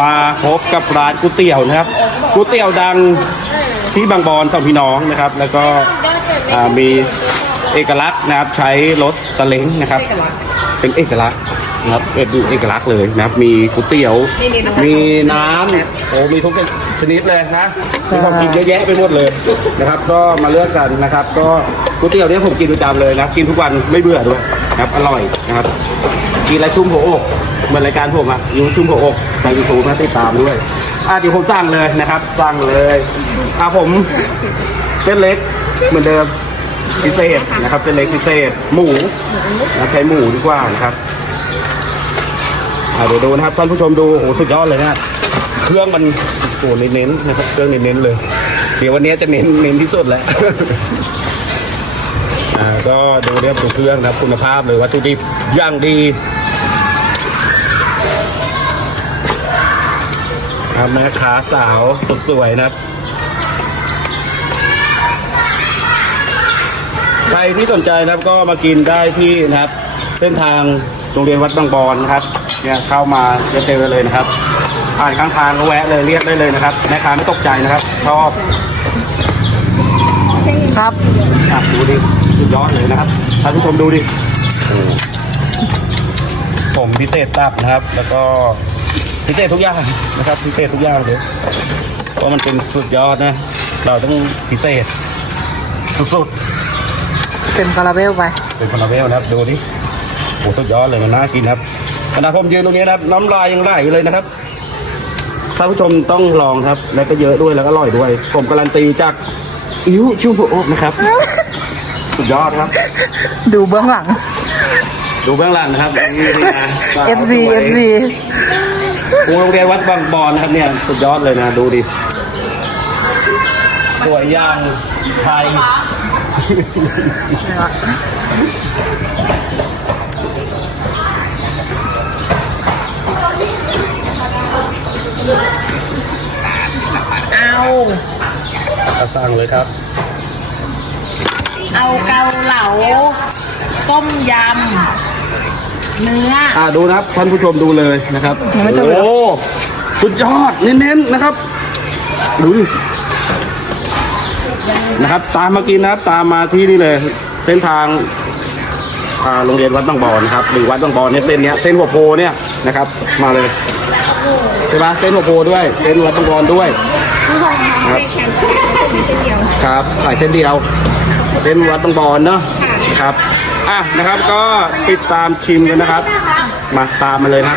มาพบกับร้านก๋วยเตี๋ยวนะครับก๋วยเตี๋ยวดังที่บางบอนสองพี่น้องนะครับ แล้วก็อ่ามีเอกลักษณ์นะครับ ใช้รถสเล้งนะครับ เป็นเอกลักษณ์นะครับเอ็ดดูเอกลักษณ์เลยนะครับ มีก๋วยเตี๋ยว มีน้ำโอ้มีทุกชนิดเลยนะมีของกินเยอะแยะไปหมดเลยนะครับ ก็มาเลือกกันนะครับ ก็ก๋วยเตี๋ยวเนี่ยผมกินประจำเลยนะกินทุกวันไม่เบื่อด้วยนะครับ อร่อยนะครับ กินแล้วชุ่มหัวอกเหมือนรายการผมอะยูชุ่มหัวอกทางยูทูบมาติดตามด้วยอะเดี๋ยวผมสั่งเลยนะครับสั่งเลยอะผมเส้นเล็กเหมือนเดิมพิเศษนะครับเส้นเล็กพิเศษ หมูนะใช้หมูดีกว่านะครับอะเดี๋ยวดูนะครับท่านผู้ชมดูโอ้โหสุดยอดเลยนะเครื่องมันโอ้เน้นๆนะครับเครื่องเน้นๆเลย เดี๋ยววันนี้จะเน้นเน้นที่สุดแหละอาก็ดูเรียบดูเครื่องนะครับคุณภาพเลยวัตถุดิบอย่างดี ครับแม่ค้าสาวสุดสวยนะครับ ใครที่สนใจนะครับก็มากินได้ที่นะครับ เส้นทางโรงเรียนวัดบางบอนนะครับ เนี่ยเข้ามาจะเจอเลยนะครับ ผ่านข้างทางก็แวะเลยเรียกได้เลยนะครับแม่ค้าไม่ตกใจนะครับชอบครับอะดูดิสุดยอดเลยนะครับท่านผู้ชมดูดิโอ้ผมพิเศษตับนะครับ แล้วก็ พิเศษทุกอย่างนะครับพิเศษทุกอย่างเลยเพราะมันเป็นสุดยอดนะ เราต้องพิเศษ สุดเป็นคาราเบลไปๆเป็นคาราเบลนะครับดูดิโอ้สุดยอดเลยมันน่ากินครับขณะผมยืนตรงนี้นะครับ น้ำลายยังไหลเลยนะครับท่านผู้ชมต้องลองครับ และก็เยอะด้วยแล้วก็อร่อยด้วย ผมการันตีจากอิ้วชุ่มหัวอกนะครับ สุดยอดครับ ดูเบื้องหลัง ดูเบื้องหลังนะครับนี่นะ FC FC ครูโรงเรียนวัดบางบอนนะครับเนี่ยสุดยอดเลยนะดูดิสวยย่างไทยเอาก็สั่งเลยครับ เอาเกาเหลาต้มยำ เนื้อ อ่าดูนะครับท่านผู้ชมดูเลยนะครับยังไม่จบโอ้สุดยอดเน้นๆนะครับ ดูดินะครับ ตามมากินนะครับ ตามมาที่นี่เลย เส้นทางอ่าโรงเรียนวัดบางบอนนะครับหรือวัดบางบอนเนี่ยเส้นเนี้ยเส้นหัวโพเนี่ยนะครับ มาเลยใช่ปะเส้นหัวโพด้วยเส้นวัดบางบอนด้วยครับครับขายเส้นเดียวเส้นวัดบางบอนเนาะครับ อะนะครับก็ติดตามชิมกันนะครับ มาตามมาเลยนะ